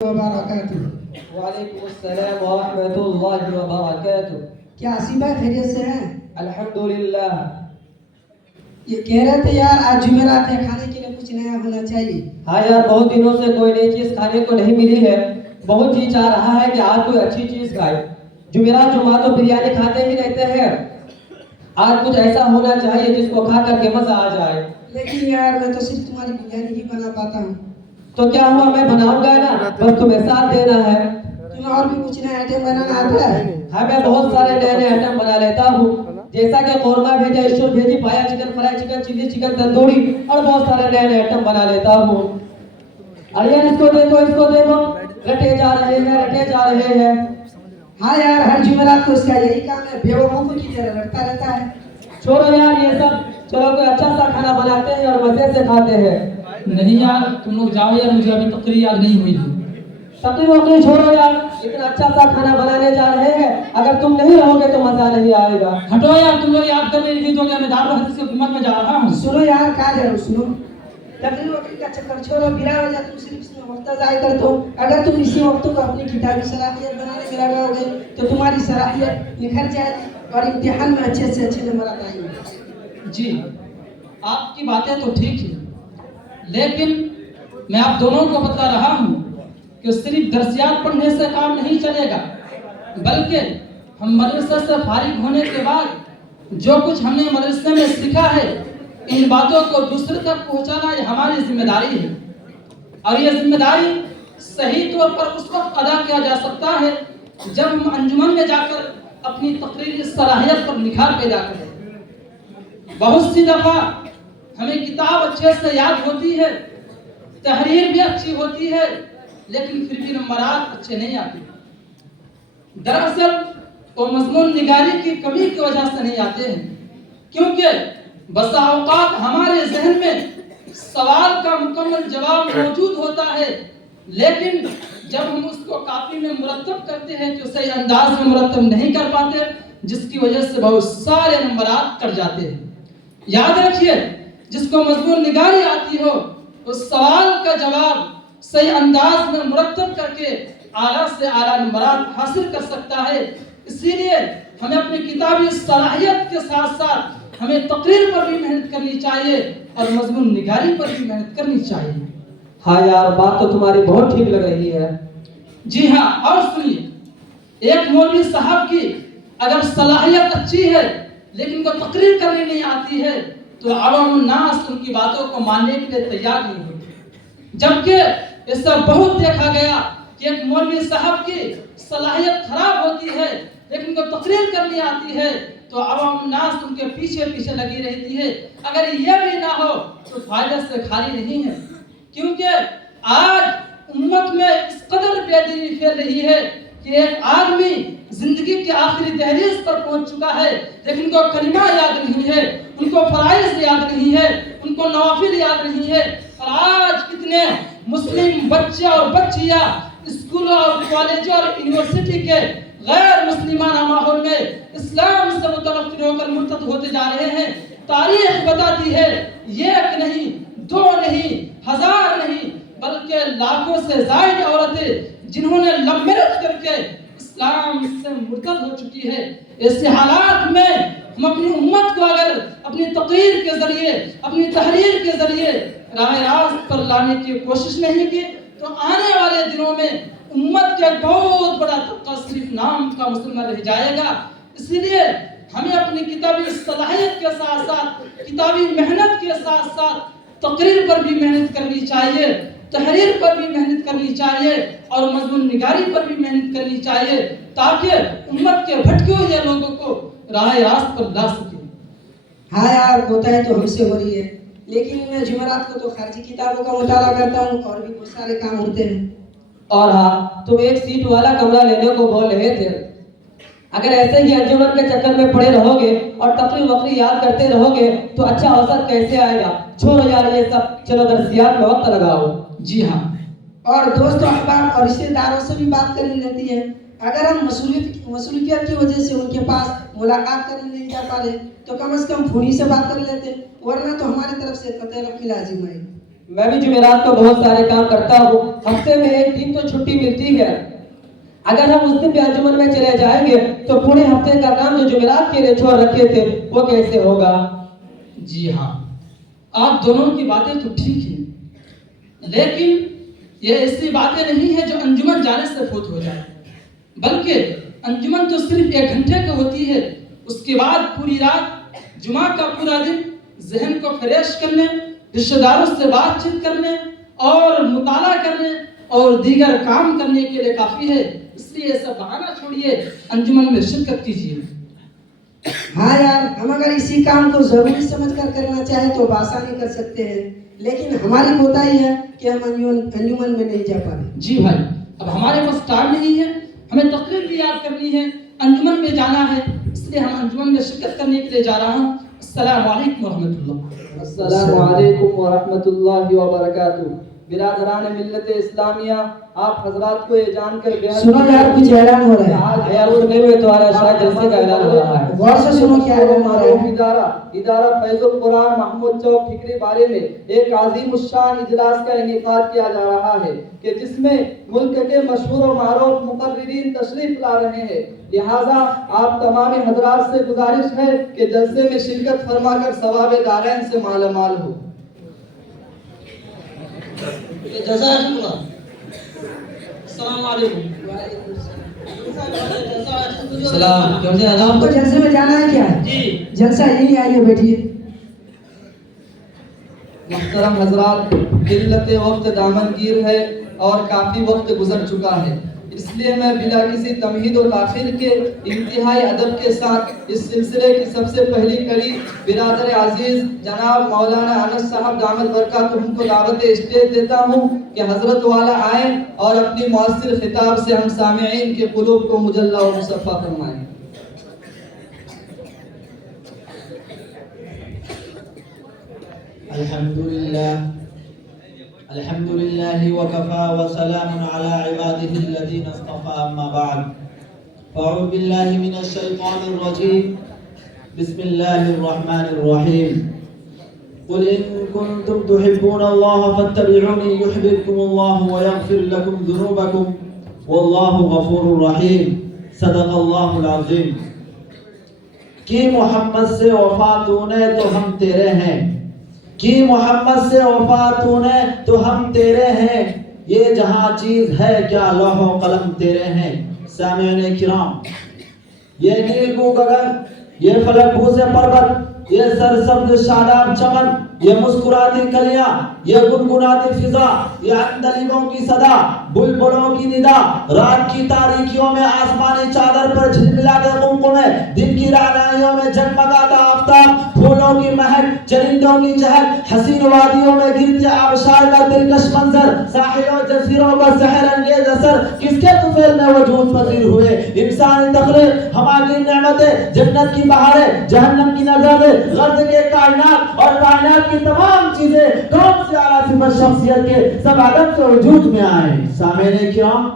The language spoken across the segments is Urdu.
وبرکاتہ۔ وعلیکم السلام ورحمۃ اللہ وبرکاتہ۔ کیا آصف بھائی خیریت سے ہیں؟ الحمدللہ۔ یہ کہہ رہے تھے یار آج جمعرات ہے، کھانے کے لیے کچھ نیا ہونا چاہیے۔ ہاں یار، بہت دنوں سے کوئی نئی چیز کھانے کو نہیں ملی ہے، بہت جی چاہ رہا ہے کہ آج کوئی اچھی چیز کھائے۔ جمعرات جمعہ تو بریانی کھاتے ہی رہتے ہیں، آج کچھ ایسا ہونا چاہیے جس کو کھا کر کے مزہ آ جائے۔ لیکن یار میں تو صرف تمہاری بریانی ہی بنا پاتا ہوں۔ تو کیا ہوا، میں بناؤں گا نا، بس تمہیں ساتھ دینا ہے۔ تمہیں اور بھی کچھ نیا آئٹم بنانا آتا ہے؟ ہاں، میں بہت سارے نئے نئے آئٹم بنا لیتا ہوں، جیسا کہ قورمہ بھیجا، اسٹو بھیجی، پایا chicken, fry chicken, chilli chicken, tandoori, اور بہت سارے نئے نئے آئٹم بنا لیتا ہوں۔ ارے یار، اس کو دیکھو، رٹے جا رہے ہیں۔ ہاں یار، ہر جمعرات کو اس کا یہی کام ہے، بیوقوفوں کی طرح لڑتا رہتا ہے۔ چھوڑو یار یہ سب، چلو کوئی اچھا سا کھانا بناتے ہیں اور مزے سے کھاتے ہیں۔ نہیں یار، تم لوگ جاؤ یار، مجھے ابھی تقریر یاد نہیں ہوئی ہے۔ تقریر چھوڑو یار، اتنا اچھا سا کھانا بنانے جا رہے ہیں، اگر تم نہیں رہو گے تو مزہ نہیں آئے گا۔ ہٹو یار، تم لوگ یاد کرنے نہیں تو کیا میں دار الحدیث کی حکومت میں جا رہا ہوں۔ سنو یار، کہاں جا رہے ہو؟ سنو، تقریر وقت کا چکر چھوڑو، بلا وجہ تم صرف اس میں وقت ضائع کرتے ہو۔ اگر تم اسی وقت کو اپنی کتابی صلاحیت بنانے میں لگاؤ گے تو تمہاری صلاحیت نکھر جائے گی اور امتحان میں اچھے سے اچھے نمبرات آئیں گے۔ جی، آپ کی باتیں تو ٹھیک ہیں، لیکن میں آپ دونوں کو بتا رہا ہوں کہ صرف درسیات پڑھنے سے کام نہیں چلے گا، بلکہ ہم مدرسہ سے فارغ ہونے کے بعد جو کچھ ہم نے مدرسے میں سیکھا ہے، ان باتوں کو دوسرے تک پہنچانا یہ ہماری ذمہ داری ہے، اور یہ ذمہ داری صحیح طور پر اس وقت ادا کیا جا سکتا ہے جب ہم انجمن میں جا کر اپنی تقریری صلاحیت پر نکھار پیدا کریں۔ بہت سی دفعہ ہمیں کتاب اچھے سے یاد ہوتی ہے، تحریر بھی اچھی ہوتی ہے، لیکن پھر بھی نمبرات اچھے نہیں آتے۔ دراصل وہ مضمون نگاری کی کمی کی وجہ سے نہیں آتے ہیں، کیونکہ بسا اوقات ہمارے ذہن میں سوال کا مکمل جواب موجود ہوتا ہے، لیکن جب ہم اس کو کاپی میں مرتب کرتے ہیں تو صحیح انداز میں مرتب نہیں کر پاتے، جس کی وجہ سے بہت سارے نمبرات کٹ جاتے ہیں۔ یاد رکھیے، جس کو مضمون نگاری آتی ہو اس سوال کا جواب صحیح انداز میں مرتب کر کے اعلیٰ سے اعلیٰ نمبرات حاصل کر سکتا ہے۔ اسی لیے ہمیں اپنی کتابی صلاحیت کے ساتھ ساتھ ہمیں تقریر پر بھی محنت کرنی چاہیے اور مضمون نگاری پر بھی محنت کرنی چاہیے۔ ہاں یار، بات تو تمہاری بہت ٹھیک لگ رہی ہے۔ جی ہاں، اور سنیے، ایک مولوی صاحب کی اگر صلاحیت اچھی ہے لیکن کو تقریر کرنی نہیں آتی ہے تو عوام الناس ان کی باتوں کو ماننے کے لیے تیار نہیں ہوتے، جبکہ اس سے بہت دیکھا گیا کہ ایک مولوی صاحب کی صلاحیت خراب ہوتی ہے لیکن کو تقریر کرنی آتی ہے تو عوام الناس ان کے پیچھے پیچھے لگی رہتی ہے۔ اگر یہ بھی نہ ہو تو فائدہ سے خالی نہیں ہے، کیونکہ آج امت میں اس قدر بے دینی پھیل رہی ہے کہ ایک آدمی زندگی کی آخری دہلیز پر پہنچ چکا ہے لیکن کو کلمہ یاد نہیں ہے، ان کو فرائض یاد نہیں ہے، ان کو نوافل یاد نہیں ہے۔ اور آج کتنے مسلم بچے اور بچیاں اسکولوں اور کالجوں اور یونیورسٹی کے غیر مسلمانہ ماحول میں اسلام سے متنفر ہو کر مرتد ہوتے جا رہے ہیں۔ تاریخ بتاتی ہے، ایک نہیں، دو نہیں، ہزار نہیں، بلکہ لاکھوں سے زائد عورتیں جنہوں نے لو میرج کر کے اسلام سے مرتد ہو چکی ہے۔ ایسے حالات میں ہم اپنی امت کو اگر اپنی تقریر کے ذریعے، اپنی تحریر کے ذریعے راہ راست پر لانے کی کوشش نہیں کی تو آنے والے دنوں میں امت کا بہت بڑا طبقہ صرف نام کا مسلمان رہ جائے گا۔ اسی لیے ہمیں اپنی کتابی صلاحیت کے ساتھ ساتھ، کتابی محنت کے ساتھ ساتھ تقریر پر بھی محنت کرنی چاہیے، تحریر پر بھی محنت کرنی چاہیے اور مضمون نگاری پر بھی محنت کرنی چاہیے تاکہ امت کے بھٹکے ہوئے لوگوں کو راہ راست پر لا سکے۔ ہاں یار، کوتاہی تو ہم سے ہو رہی ہے، لیکن میں جمعرات کو تو خارجی کتابوں کا مطالعہ کرتا ہوں اور بھی بہت سارے کام ہوتے ہیں۔ اور ہاں، تم ایک سیٹ والا کمرہ لینے کو بول رہے تھے، اگر ایسے ہی انجمن کے چکر میں پڑے رہو گے اور تقریر وقری یاد کرتے رہو گے تو اچھا اوسط کیسے آئے گا؟ چھوڑو یار یہ سب، چلو درسیات میں وقت لگاؤ۔ جی ہاں، اور دوست و احباب اور رشتہ داروں سے بھی بات کرنی رہتی ہے۔ اگر ہم مصروفیت کی وجہ سے ان کے پاس ملاقات کرنے نہیں جا پا رہے تو کم از کم فونی سے بات کر لیتے، ورنہ تو ہماری طرف سے قطع رحمی لازم ہے۔ میں بھی جمعرات کو بہت سارے کام کرتا ہوں، ہفتے میں ایک دن تو چھٹی ملتی ہے۔ اگر ہم اس دن بھی انجمن میں چلے جائیں گے تو پورے ہفتے کا کام جو جمعرات کے لیے چھوڑ رکھے تھے وہ کیسے ہوگا؟ جی ہاں، آپ دونوں کی باتیں تو ٹھیک ہیں، لیکن یہ ایسی باتیں نہیں ہیں جو انجمن جانے سے فوت ہو جائے، بلکہ انجمن تو صرف 1 گھنٹے کی ہوتی ہے، اس کے بعد پوری رات، جمعہ کا پورا دن ذہن کو فریش کرنے، رشتہ داروں سے بات چیت کرنے اور مطالعہ کرنے اور دیگر کام کرنے کے لیے کافی ہے۔ اس لیے ایسا بہانہ چھوڑیے، انجمن میں شرکت کیجیے۔ ہاں یار، ہم اگر اسی کام کو ضروری سمجھ کر کرنا چاہیں تو بآسانی کر سکتے ہیں، لیکن ہماری کوتاہی ہے کہ ہم انجمن میں نہیں جا پا رہے۔ جی بھائی، اب ہمارے پاس ٹائم نہیں ہے، ہمیں تقریر بھی یاد کرنی ہے، انجمن میں جانا ہے، اس لیے ہم انجمن میں شرکت کرنے کے لیے جا رہا ہوں۔ السلام علیکم ورحمۃ اللہ۔ السلام علیکم ورحمۃ اللہ وبرکاتہ۔ برادران ملت اسلامیہ، آپ حضرات کو یہ جان کر سنو یار، کچھ اعلان ہو رہا ہے یار، سننے میں تمہارا شاید جلسے کا اعلان ہو رہا ہے۔ غور سے سنو کیا اعلان ہو رہا ہے۔ ادارہ فیض القرآن محمود چوک ٹھکری بارے میں ایک عظیم الشان اجلاس کا انعقاد کیا جا رہا ہے کہ جس میں ملک کے مشہور و معروف مقررین تشریف لا رہے ہیں، لہذا آپ تمام حضرات سے گزارش ہے کہ جلسے میں شرکت فرما کر ثواب دارین سے مالا مال ہو۔ جزاک اللہ۔ السلام علیکم۔ سلام، کیسے ہیں آپ کو جلسے میں جانا ہے کیا؟ جی جلسہ یہی، آئیے بیٹھیے۔ محترم حضرات، قلت وقت دامن گیر ہے اور کافی وقت گزر چکا ہے، اس لیے میں بلا کسی تمہید و تاخیر کے انتہائی ادب کے ساتھ اس سلسلے کی سب سے پہلی کڑی برادر عزیز جناب مولانا انس صاحب دامت برکاتہم کو دعوت اسٹیج دیتا ہوں کہ حضرت والا آئیں اور اپنی مؤثر خطاب سے ہم سامعین کے قلوب کو مجلہ و مصفا فرمائیں۔ الحمد لله وكفى وسلام على عباده الذين اصطفى، أما بعد فأعوذ بالله من الشيطان الرجيم، بسم الله الرحمن الرحيم، قل إن كنتم تحبون الله فاتبعوني يحببكم الله ويغفر لكم ذنوبكم والله غفور رحيم، صدق الله العظيم۔ کہ محمد سے وفا تو نے تو ہم تیرے ہیں، کہ محمد سے وفا تو نے تو ہم تیرے ہیں، یہ جہاں چیز ہے کیا لوح و قلم تیرے ہیں۔ سامعین کرام، یہ نیل کو گگن، یہ فلک بوزے پربت، یہ سرسبز شاداب چمن، یہ مسکراتی کلیاں، یہ گنگناتی فضا، یہ عندلیبوں کی صدا، بلبلوں کی ندا، رات کی تاریکیوں میں آسمانی چادر پر جھلملاتے قمقمے، دن کی رعنائیوں میں جگمگاتا آفتاب، پھولوں کی مہک، چرندوں کی چہک، حسین وادیوں میں گرتے آبشار کا دلکش منظر، ساحلوں جزیروں کا سحر انگیز اثر، کس کے طفیل میں وجود پذیر ہوئے۔ انسانی تخلیق، ہماری نعمتیں، جنت کی بہاریں، جہنم کی نظارے، غرض کے کائنات اور کائنات کی تمام چیزیں کون سی اعلیٰ صفت شخصیت کے سب عدم سے وجود میں آئے۔ سامعین کرام،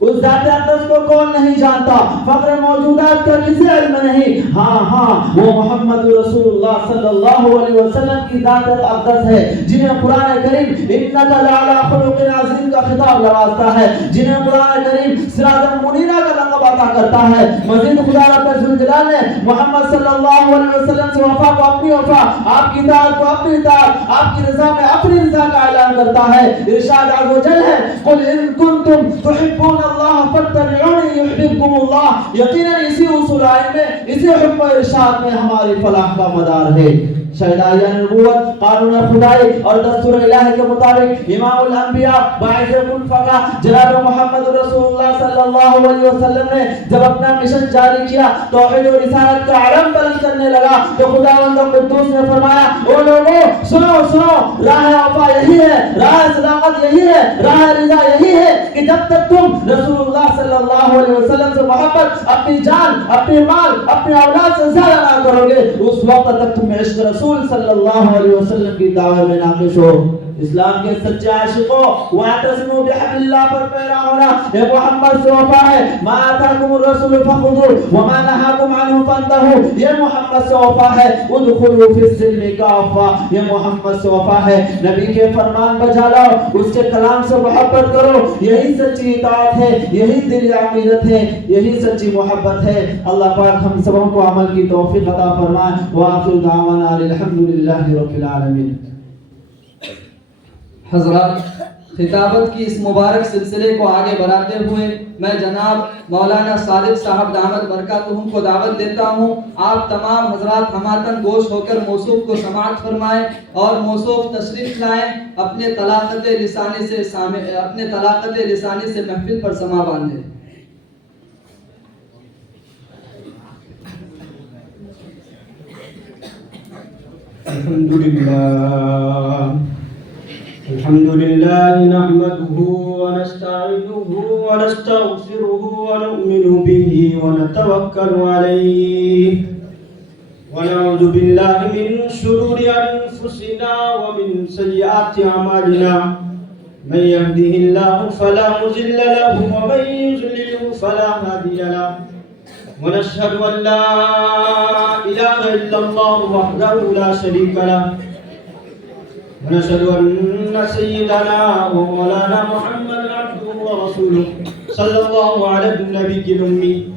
اس ذات اقدس کو کون نہیں جانتا، فقر موجودات کا کسی علم نہیں، ہاں وہ محمد رسول اللہ صلی اللہ علیہ وسلم کی ذات اقدس ہے، جنہیں قرآن کریم انک لعلی خلق عظیم کا خطاب نوازتا ہے، جنہیں قرآن کریم سراجا منیرا کا لقب عطا کرتا ہے۔ مزید خدا رب ذوالجلال نے محمد صلی اللہ علیہ وسلم سے وفا کو اپنی وفا، آپ کی اطاعت کو اپنی اطاعت، آپ کی رضا میں اپنی رضا کا اعلان کرتا ہے۔ ارشاد عز و جل ہے، قل ان کنتم تحبون اللہ فاتبعونی یحببکم اللہ۔ یقیناً اسی اصول آئین میں، اسی حکم و ارشاد میں ہماری فلاح کا مدار ہے۔ شہدائیہ نبوت، قانون خدائی اور دستور الہی کے مطابق امام الانبیاء باعث کن فقہ جناب محمد رسول اللہ صلی اللہ علیہ وسلم نے جب اپنا مشن جاری کیا، توحید و رسالت کا علم بلند کرنے لگا، تو خداوند قدوس نے فرمایا، او لوگوں سنو، راہ وفا یہی ہے، راہ صداقت یہی ہے، راہ رضا یہی ہے کہ جب تک تم رسول اللہ صلی اللہ علیہ وسلم سے محبت اپنی جان، اپنی مال، اپنی اولاد سے زیادہ نہ کرو گے، اس وقت تک تم عشق رسول صلی اللہ علیہ وسلم کی دعوے میں ناقص ہو۔ اسلام کے سچے عاشقوں واعتصموا بحبل اللہ پر پیرا ہونا یہ محمد سے وفا ہے ما آتاکم الرسول فخذوه وما نهاکم عنه فانتهوا یہ محمد سے وفا ہے ادخلوا فی السلم کافہ یہ محمد سے وفا ہے نبی کے فرمان بجا لاؤ اس کے کلام سے محبت کرو یہی سچی اطاعت ہے یہی دلی عقیدت ہے یہی سچی محبت ہے اللہ پاک ہم سبوں کو عمل کی توفیق عطا فرمائے وآخر دعوانا الحمدللہ رب العالمین حضرات خطابت کی اس مبارک سلسلے کو آگے بڑھاتے ہوئے میں جناب مولانا صادق صاحب دامت برکاتہم کو دعوت دیتا ہوں آپ تمام حضرات ہماتن گوش ہو کر موصوف کو سماعت فرمائیں اور موصوف تشریف لائیں اپنے طلاقت لسانی سے محفل پر سما باندھیں الحمد لله نحمده ونستعينه ونستغفره ونؤمن به ونتوكل عليه ونعوذ بالله من شرور أنفسنا ومن سيئات أعمالنا من يهده الله فلا مضل له ومن يضلل فلا هادي له ونشهد أن لا إله إلا الله وحده لا شريك له ونشهد أن سيدنا ومولانا محمد عبده ورسوله صلى الله على النبي الأمي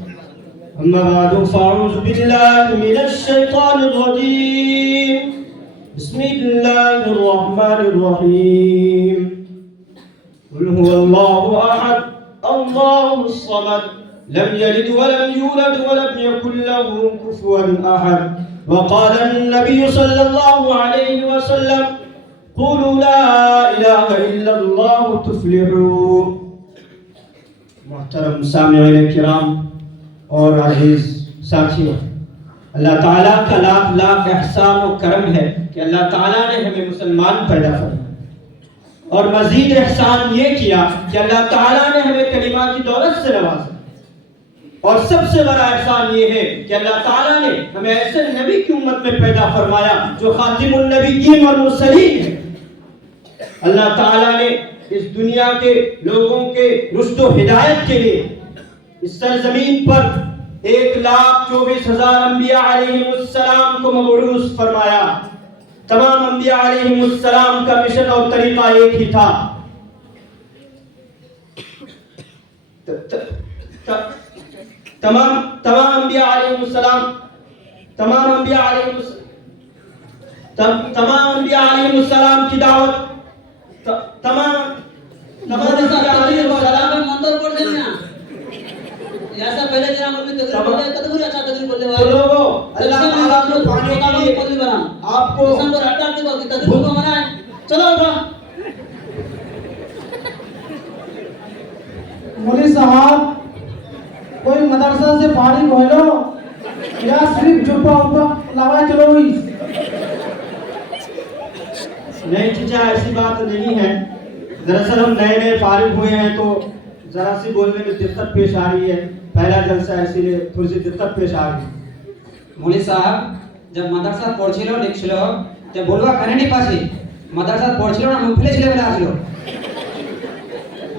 أما بعد فأعوذ بالله من الشيطان الرجيم بسم الله الرحمن الرحيم قل هو الله أحد الله الصمد لم يلد ولم يولد ولم يكن له كفوا أحد وقال النبي صلى الله عليه وسلم قولوا لا الہ الا اللہ تفلحوا محترم سامعین کرام اور عزیز ساتھیوں اللہ تعالیٰ کا لاکھ لاکھ احسان و کرم ہے کہ اللہ تعالیٰ نے ہمیں مسلمان پیدا فرمایا اور مزید احسان یہ کیا کہ اللہ تعالیٰ نے ہمیں کلمہ کی دولت سے نوازا اور سب سے بڑا احسان یہ ہے کہ اللہ تعالیٰ نے ہمیں ایسے نبی کی امت میں پیدا فرمایا جو خاتم النبیین والمرسلین ہے اللہ تعالیٰ نے اس دنیا کے لوگوں کے رشد و ہدایت کے لیے اس سرزمین پر 1,24,000 انبیاء علیہ السلام کو مبعوث فرمایا تمام انبیاء علیہ السلام کا مشن اور طریقہ ایک ہی تھا تمام انبیاء علیہ السلام کی دعوت تمام منظر پڑھ دینا ایسا پہلے جناب میں تقریر بولے کتبری اچھا تقریر بولے والے لوگوں اللہ تعالیٰ کو پانے کے لیے آپ کو انسان کو رٹا کے وقت تقریر کو منع ہے چلو اٹھا مولوی صاحب کوئی مدرسہ سے فارغ ہو لو یا صرف جھپا اوپا لگا چلو ہوئی نہیں چچا ایسی بات نہیں ہے دراصل ہم نئے نئے فارغ ہوئے ہیں تو ذرا سی بولنے میں دقت پیش آ رہی ہے پہلا جلسہ ہے اسی لیے تھوڑی سی دقت پیش آ رہی ہے مولوی صاحب جب مدرسہ پڑھچلو لکھچلو جب بولوا کنڈی پاسی مدرسہ پڑھچلو نا مفلے چلے بلا چلو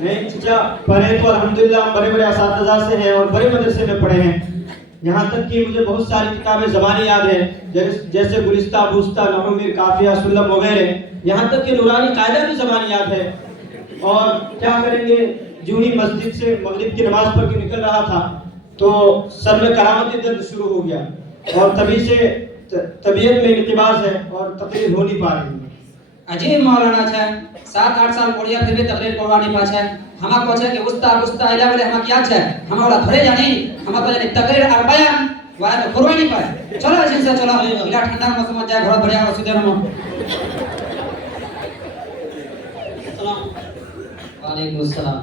نہیں چچا پڑھے تو الحمدللہ ہم بڑے بڑے اساتذہ سے ہیں اور بڑے مدرسے میں پڑھے ہیں یہاں تک کہ مجھے بہت ساری کتابیں زبانی یاد ہیں جیسے گلستہ بوستہ نحو میر کافیہ سلم وغیرہ یہاں تک کہ نورانی قاعدہ بھی زبانی یاد ہے اور کیا کریں گے جو ہی مسجد سے مغرب کی نماز پڑھ کے نکل رہا تھا تو سر میں کرامتی درد شروع ہو گیا اور تبھی سے طبیعت میں انقباض ہے اور تقریر ہو نہیں پا رہی عجیب مولانا ہے 7-8 سال پڑھیا پھر بھی تقریر پڑھوا نہیں پاچھا ہے ہما کو ہے کہ استا علا والے ہما کیا ہے ہما والا تھوڑے جانی ہما کو جانی تقریر اور بیان والا تو پڑھوا نہیں پائے چلو ایسے سے چلو الا ٹھنڈا موسم جائے بہت بڑھیا اور سیدھے رہو وعلیکم السلام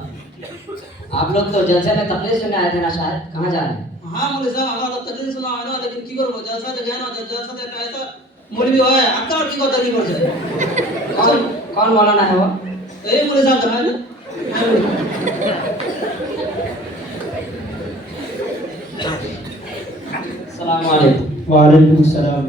آپ لوگ تو جلسے میں تقریر سننے آئے تھے نا شاید کہاں جا رہے ہیں ہاں مولوی صاحب ہمارا تقریر سنا ہے نا لیکن کی کرو جلسہ دے گیا نا جلسہ دے ایسا مولوی ہے آپ کا کی کو تقریر کر جائے کون مولانا ہے وہ اے مولوی صاحب کہاں ہے السلام علیکم وعلیکم السلام